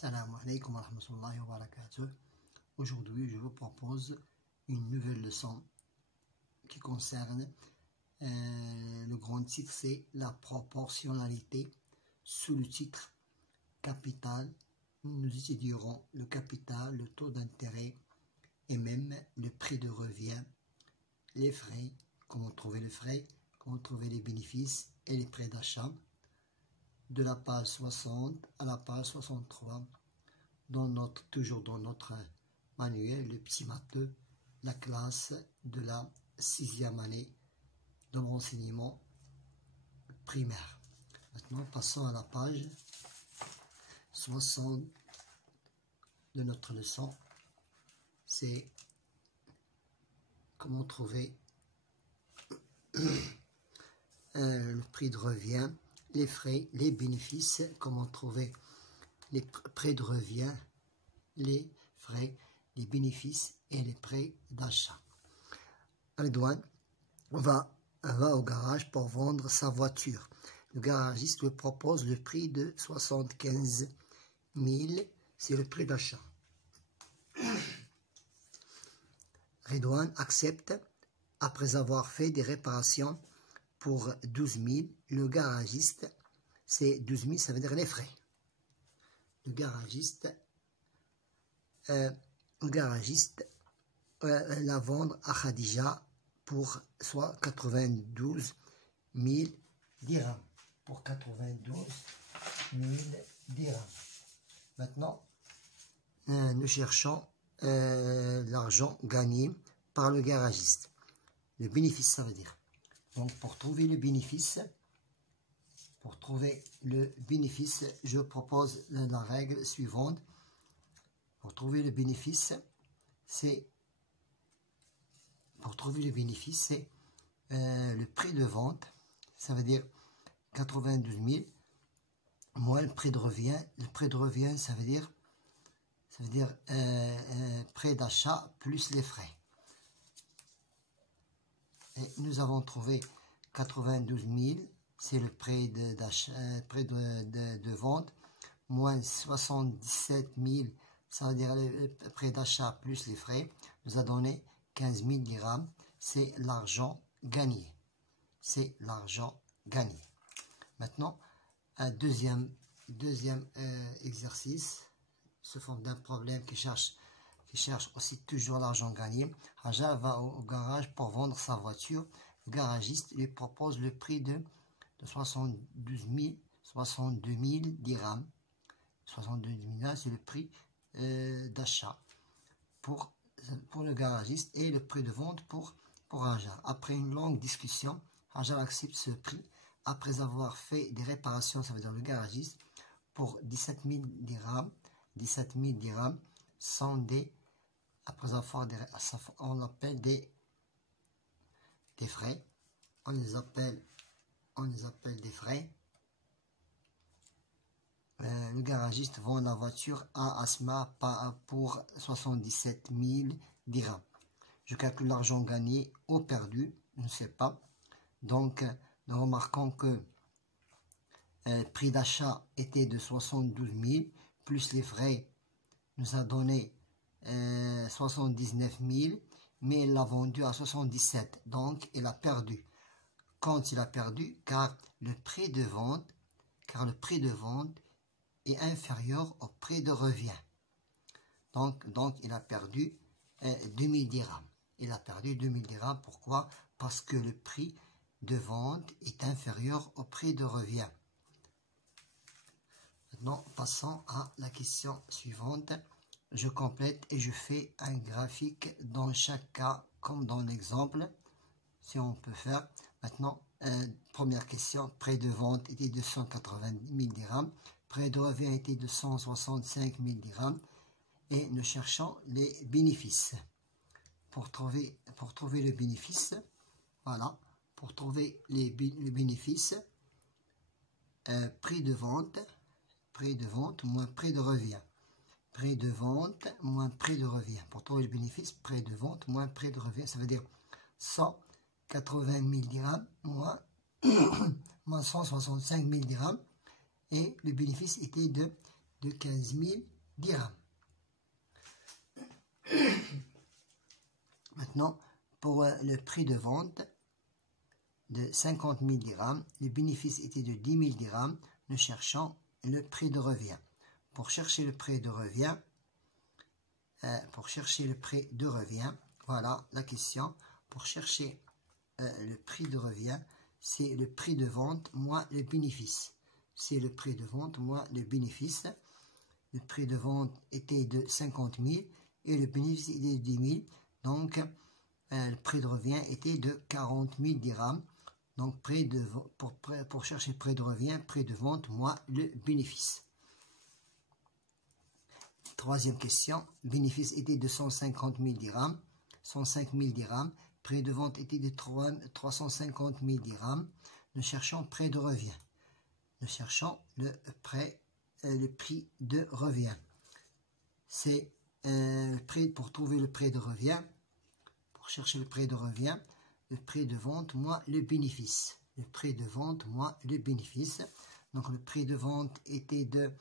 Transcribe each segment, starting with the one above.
Salam alaikum wa rahmatullahi wa barakatuh. Aujourd'hui, je vous propose une nouvelle leçon qui concerne le grand titre, c'est la proportionnalité. Sous le titre capital, nous étudierons le capital, le taux d'intérêt et même le prix de revient, les frais, comment trouver les frais, comment trouver les bénéfices et les prêts d'achat. De la page 60 à la page 63, toujours dans notre manuel, le petit matheux, la classe de la 6e année de l'enseignement primaire. Maintenant, passons à la page 60 de notre leçon. C'est comment trouver le prix de revient, les frais, les bénéfices, comment trouver les prêts de revient, les frais, les bénéfices et les prêts d'achat. Redouane, on va au garage pour vendre sa voiture. Le garagiste lui propose le prix de 75 000, c'est le prix d'achat. Redouane accepte après avoir fait des réparations pour 12 000, le garagiste, c'est 12 000, ça veut dire les frais. Le garagiste la vendre à Khadija pour soit 92 000 dirhams. Pour 92 000 dirhams. Maintenant, nous cherchons l'argent gagné par le garagiste. Le bénéfice, ça veut dire. Donc, pour trouver le bénéfice, je propose la règle suivante. Pour trouver le bénéfice, c'est le prix de vente, ça veut dire 92 000 moins le prix de revient. Le prix de revient, ça veut dire prix d'achat plus les frais. Et nous avons trouvé 92 000, c'est le prix de vente, moins 77 000, ça veut dire le prix d'achat plus les frais, nous a donné 15 000 dirhams, c'est l'argent gagné. C'est l'argent gagné. Maintenant, un deuxième exercice, sous forme d'un problème qui cherche aussi toujours l'argent gagné. Hajar va au garage pour vendre sa voiture. Le garagiste lui propose le prix de 62 000 dirhams. 62 000, c'est le prix d'achat pour le garagiste et le prix de vente pour Hajar. Après une longue discussion, Hajar accepte ce prix après avoir fait des réparations, ça veut dire le garagiste, pour 17 000 dirhams. 17 000 dirhams sont des, après avoir on appelle des frais, on les appelle des frais. Le garagiste vend la voiture à Asma pour 77 000 dirhams. Je calcule l'argent gagné ou perdu, je ne sais pas. Donc, nous remarquons que le prix d'achat était de 72 000, plus les frais nous a donné 79 000, mais il l'a vendu à 77, donc il a perdu. Quand il a perdu, car le prix de vente est inférieur au prix de revient. Donc il a perdu 2000 dirhams. Il a perdu 2000 dirhams. Pourquoi? Parce que le prix de vente est inférieur au prix de revient. Maintenant, passons à la question suivante. Je complète et je fais un graphique dans chaque cas, comme dans l'exemple, si on peut faire. Maintenant, première question, prix de vente était de 180 000 dirhams, prix de revient était de 165 000 dirhams, et nous cherchons les bénéfices. Pour trouver le bénéfice, voilà, pour trouver le bénéfice, prix de vente moins prix de revient. Prix de vente moins prix de revient. Pour trouver le bénéfice, prix de vente moins prix de revient, ça veut dire 180 000 dirhams moins 165 000 dirhams. Et le bénéfice était de de 15 000 dirhams. Maintenant, pour le prix de vente de 50 000 dirhams, le bénéfice était de 10 000 dirhams. Nous cherchons le prix de revient. Pour chercher le prix de revient, voilà la question. Pour chercher le prix de revient, c'est le prix de vente moins le bénéfice. C'est le prix de vente moins le bénéfice. Le prix de vente était de 50 000 et le bénéfice était de 10 000. Donc, le prix de revient était de 40 000 dirhams. Donc, pour chercher prix de revient, prix de vente moins le bénéfice. Troisième question, bénéfice était de 150 000 dirhams, 105 000 dirhams. Prix de vente était de 350 000 dirhams. Nous cherchons prix de revient. Nous cherchons le prix de revient. C'est pour trouver le prix de revient. Pour chercher le prix de revient, le prix de vente moins le bénéfice. Le prix de vente moins le bénéfice. Donc le prix de vente était de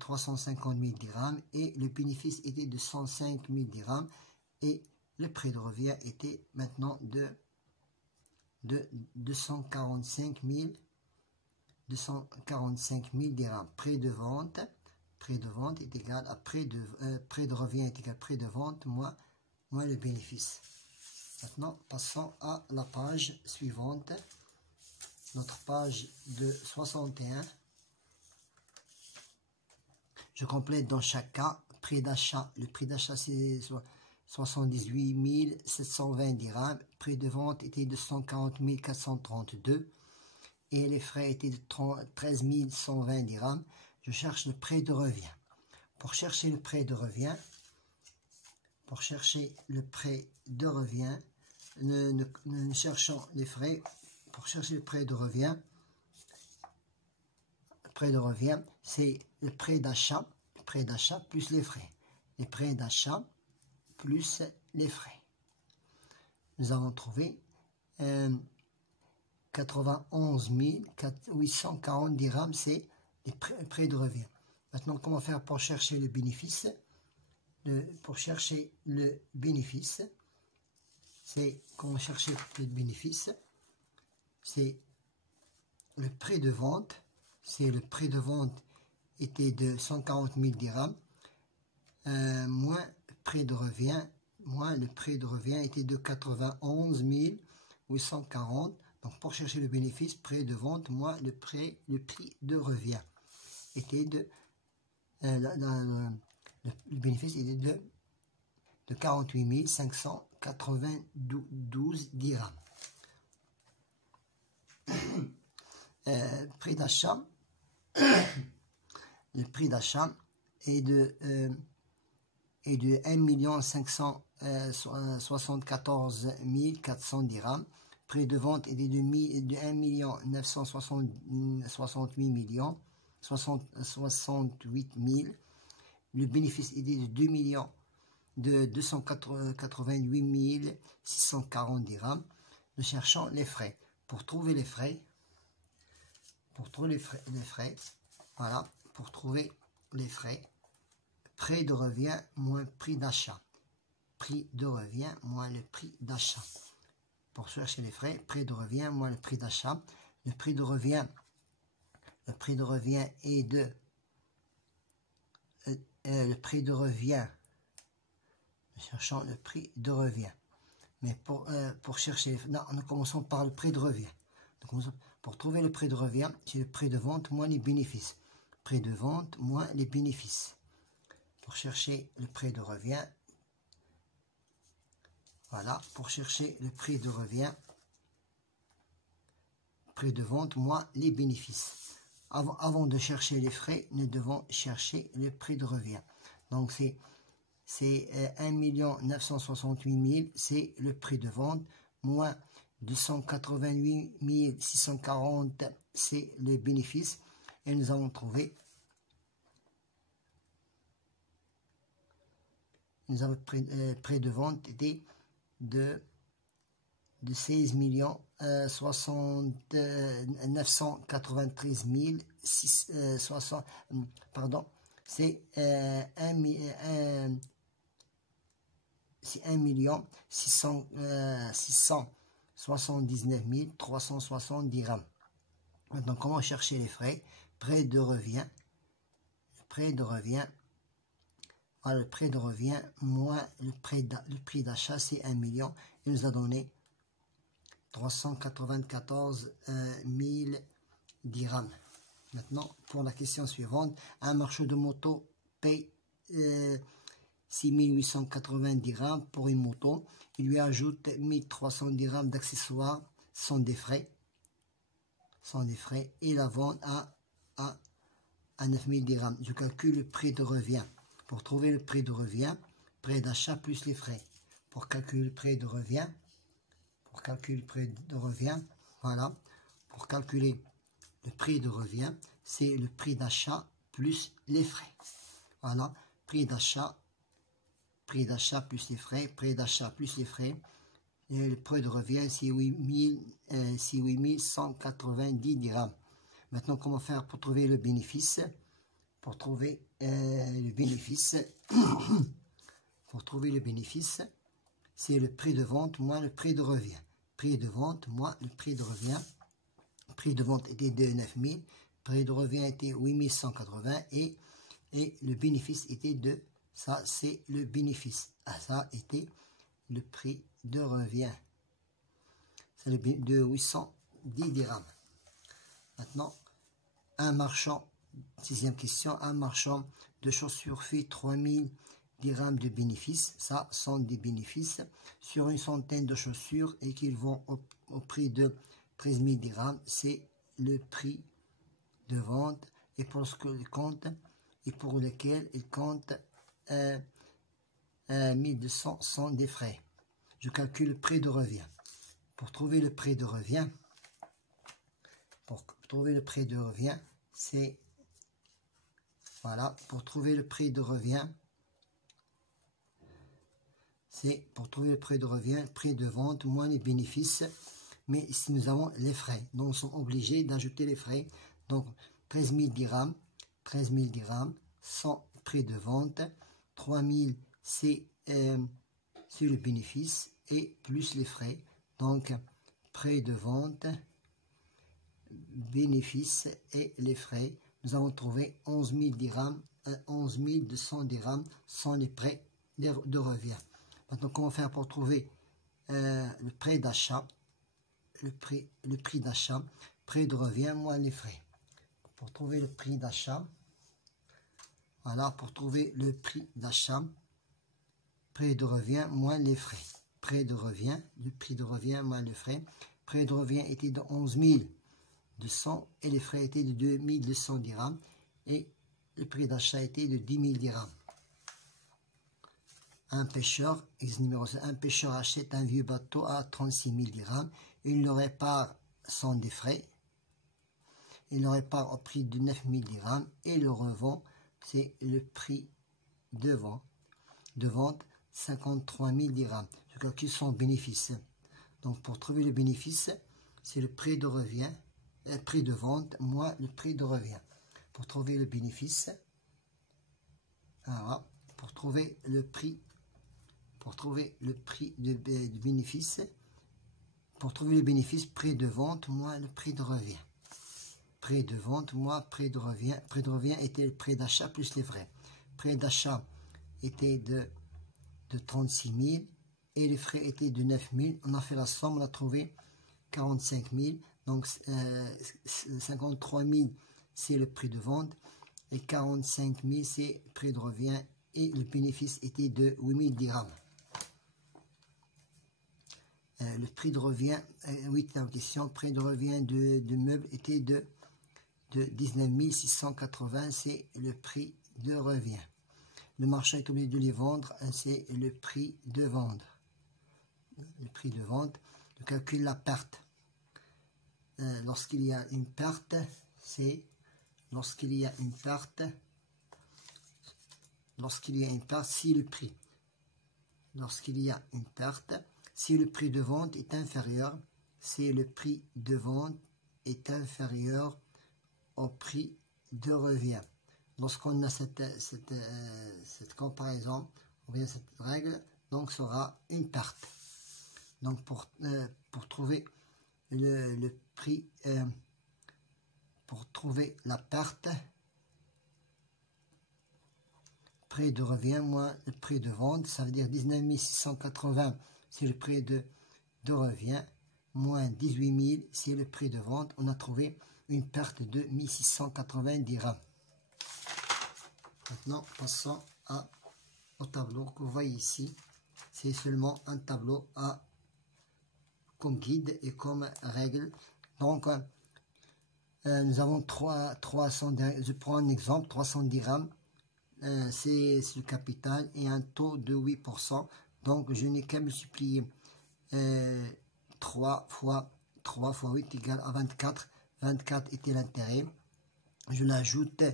350 000 dirhams et le bénéfice était de 105 000 dirhams et le prix de revient était maintenant de 245 000 dirhams. Prix de vente est égal à prix de revient est égal à prix de vente moins le bénéfice. Maintenant, passons à la page suivante, notre page de 61. Je complète dans chaque cas. Prix d'achat. Le prix d'achat, c'est 78 720 dirhams. Prix de vente était de 140 432. Et les frais étaient de 13 120 dirhams. Je cherche le prix de revient. Pour chercher le prix de revient, nous cherchons les frais. Pour chercher le prix de revient, c'est le prix d'achat plus les frais. Les prix d'achat plus les frais. Nous avons trouvé 91 840 dirhams, c'est les prix de revient. Maintenant, comment faire pour chercher le bénéfice? Pour chercher le bénéfice, c'est comment chercher le bénéfice? C'est le prix de vente. C'est le prix de vente était de 140 000 dirhams, moins le prix de revient, était de 91 840. Donc pour chercher le bénéfice, prix de vente moins le prix de revient était de le bénéfice était de 48 592 dirhams. Prix d'achat. Le prix d'achat est de 1 574 400 dirhams. Prix de vente est de 1 968 000. Le bénéfice est de 288 640 dirhams. Nous cherchons les frais. Pour trouver les frais, voilà, pour trouver les frais, prix de revient moins prix d'achat. Prix de revient moins le prix d'achat. Pour chercher les frais, prix de revient moins le prix d'achat. Le prix de revient est de nous cherchons le prix de revient. Mais pour chercher, non, nous commençons par le prix de revient. Pour trouver le prix de revient, c'est le prix de vente moins les bénéfices. Prix de vente moins les bénéfices. Pour chercher le prix de revient, voilà, pour chercher le prix de revient, prix de vente moins les bénéfices. Avant de chercher les frais, nous devons chercher le prix de revient. Donc c'est 1 968 000, c'est le prix de vente, moins 288 640, c'est le bénéfice. Et nous avons trouvé, prix de vente était de 16 993 060, pardon, c'est 1 679 360 dirhams. Maintenant, comment chercher les frais? Prêt de revient. Voilà, le prêt de revient moins le prix d'achat, c'est 1 million. Il nous a donné 394 000 dirhams. Maintenant, pour la question suivante, un marchand de moto paye 6 880 dirhams pour une moto. Il lui ajoute 1300 dirhams d'accessoires sans des frais. Et la vend à 9000 dirhams. Je calcule le prix de revient. Pour trouver le prix de revient, prix d'achat plus les frais. Pour calculer le prix de revient, voilà. Pour calculer le prix de revient, c'est le prix d'achat plus les frais. Voilà, prix d'achat plus les frais, Et le prix de revient, c'est 8190 dirhams. Maintenant, comment faire pour trouver le bénéfice? Pour trouver le bénéfice, c'est le prix de vente moins le prix de revient. Prix de vente moins le prix de revient. Prix de vente était de 9000, prix de revient était 8180 et le bénéfice était de, ça c'est le bénéfice. Ça était le prix de revient. C'est le de 810 dirhams. Maintenant, un marchand, sixième question, un marchand de chaussures fait 3000 dirhams de bénéfices, ça sont des bénéfices, sur une centaine de chaussures et qu'ils vont au prix de 13 000 dirhams, c'est le prix de vente et pour lequel il compte 1200 sont des frais. Je calcule le prix de revient. Pour trouver le prix de revient, c'est voilà, pour trouver le prix de revient, prix de vente moins les bénéfices, mais ici nous avons les frais, donc nous sommes obligés d'ajouter les frais. Donc 13 000 dirhams, 100 prix de vente, 3000 c'est le bénéfice et plus les frais, donc prix de vente, bénéfice et les frais, nous avons trouvé 11 000 dirhams, 11 200 dirhams sans les prêts de revient. Maintenant, comment faire pour trouver le prix d'achat, le prix d'achat, prix de revient moins les frais. Pour trouver le prix d'achat, voilà, pour trouver le prix d'achat, prix de revient moins les frais. Prix de revient, le prix de revient moins les frais. Prix de revient était de 11 200 et les frais étaient de 2200 dirhams et le prix d'achat était de 10 000 dirhams. Un pêcheur, un pêcheur achète un vieux bateau à 36 000 dirhams, il le répare sans des frais, il le répare au prix de 9 000 dirhams et le revend, c'est le prix de vente 53 000 dirhams. Je calcule son bénéfice. Donc pour trouver le bénéfice, c'est le prix de revient, prix de vente moins le prix de revient. Pour trouver le bénéfice, voilà, pour trouver le prix de bénéfice, prix de vente moins le prix de revient. Prix de vente moins prix de revient. Prix de revient était le prix d'achat plus les frais. Prix d'achat était de 36 000 et les frais étaient de 9 000. On a fait la somme, on a trouvé 45 000. Donc 53 000 c'est le prix de vente et 45 000 c'est le prix de revient et le bénéfice était de 8 000 dirhams. Le prix de revient, huitième question, prix de revient de meubles était de 19 680, c'est le prix de revient. Le marchand est obligé de les vendre, c'est le prix de vente. Le prix de vente, je calcule la perte. Lorsqu'il y a une perte, c'est si le prix. Si le prix de vente est inférieur, si le prix de vente est inférieur au prix de revient. Lorsqu'on a cette comparaison, ou bien cette règle, donc sera une perte. Donc pour trouver le prix, pour trouver la perte, prix de revient moins le prix de vente, ça veut dire 19 680, c'est le prix de revient, moins 18 000, c'est le prix de vente. On a trouvé une perte de 1680 dirhams. Maintenant, passons au tableau que vous voyez ici. C'est seulement un tableau comme guide et comme règle. Donc, nous avons 300 dirhams. Je prends un exemple, 300 dirhams. C'est le capital et un taux de 8%. Donc, je n'ai qu'à multiplier 3 fois 8 égale à 24. 24 était l'intérêt. Je l'ajoute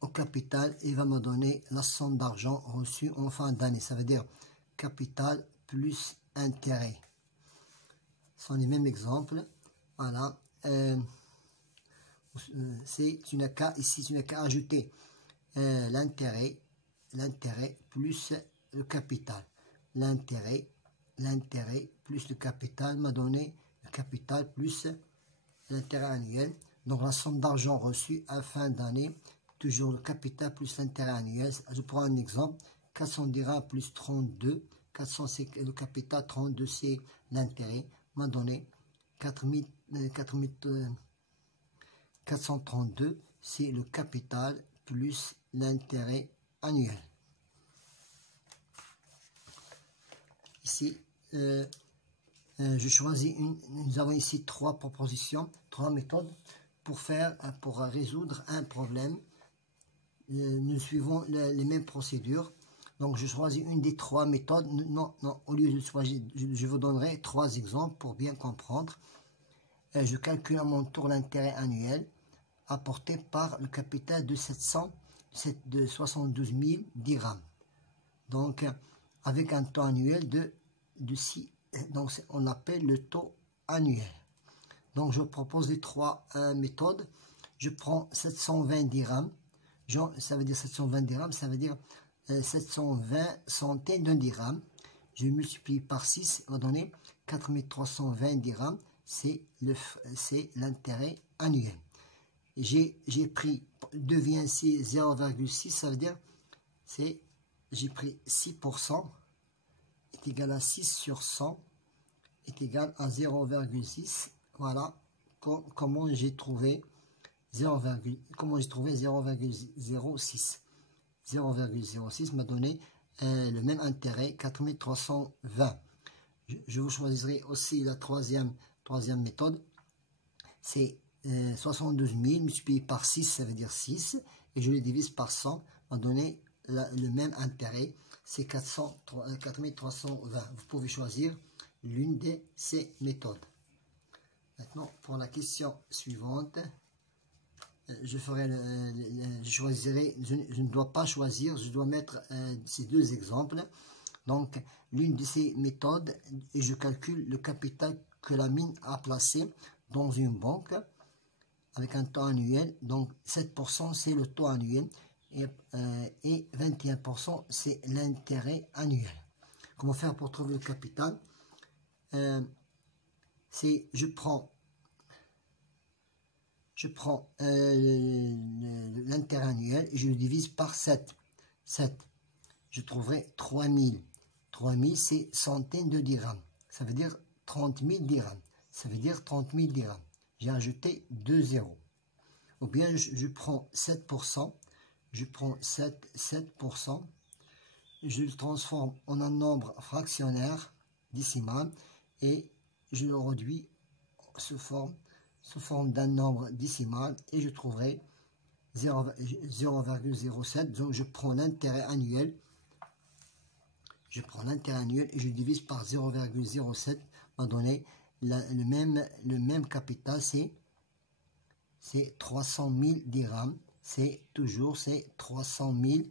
au capital et va me donner la somme d'argent reçue en fin d'année. Ça veut dire capital plus intérêt. Ce sont les mêmes exemples. Voilà. Ici, tu n'as qu'à ajouter l'intérêt plus le capital. L'intérêt plus le capital m'a donné le capital plus l'intérêt annuel. Donc la somme d'argent reçue à fin d'année, toujours le capital plus l'intérêt annuel. Je prends un exemple, 400 dirhams plus 32, 400 c'est le capital, 32 c'est l'intérêt, m'a donné 432, c'est le capital plus l'intérêt annuel. Ici, je choisis nous avons ici 3 propositions, 3 méthodes pour résoudre un problème. Nous suivons les mêmes procédures. Donc, je choisis une des 3 méthodes. Non, au lieu de choisir, je vous donnerai 3 exemples pour bien comprendre. Je calcule à mon tour l'intérêt annuel apporté par le capital de 72 000 dirhams. Donc, avec un taux annuel de 6. Donc, on appelle le taux annuel. Donc, je propose les 3 méthodes. Je prends 720 dirhams. Ça veut dire 720 dirhams, ça veut dire 720 centimes d'un dirham. Je multiplie par 6, ça va donner 4320 dirhams. C'est l'intérêt annuel. J'ai pris, devient 0,6, ça veut dire j'ai pris 6%, est égal à 6 sur 100, est égal à 0,6. Voilà comment j'ai trouvé 0,06. 0,06 m'a donné le même intérêt, 4320. Je vous choisirai aussi la troisième méthode. C'est 72 000 multiplié par 6, ça veut dire 6. Et je les divise par 100, m'a donné le même intérêt. C'est 4320. Vous pouvez choisir l'une de ces méthodes. Maintenant, pour la question suivante, je ne dois pas choisir, je dois mettre ces 2 exemples. Donc, l'une de ces méthodes, et je calcule le capital que la mine a placé dans une banque avec un taux annuel. Donc, 7% c'est le taux annuel et 21% c'est l'intérêt annuel. Comment faire pour trouver le capital? Je prends l'intérêt annuel et je le divise par 7. Je trouverai 3000. 3000, c'est centaines de dirhams. Ça veut dire 30 000 dirhams. Ça veut dire 30 000 dirhams. J'ai ajouté 2 zéros. Ou bien je prends 7%. Je prends 7%. Je le transforme en un nombre fractionnaire décimal et je le réduis sous forme d'un nombre décimal et je trouverai 0,07. Donc je prends l'intérêt annuel. Je prends l'intérêt annuel et je divise par 0,07. m'a donné le même capital, c'est 300 000 dirhams. C'est 300 000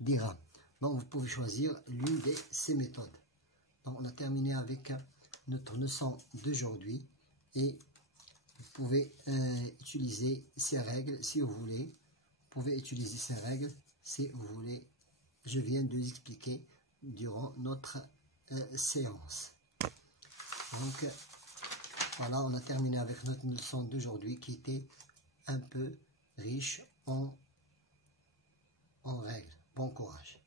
dirhams. Donc vous pouvez choisir l'une de ces méthodes. Donc on a terminé avec notre leçon d'aujourd'hui. et vous pouvez utiliser ces règles si vous voulez. Vous pouvez utiliser ces règles si vous voulez. Je viens de les expliquer durant notre séance. Donc voilà, on a terminé avec notre leçon d'aujourd'hui qui était un peu riche en règles. Bon courage.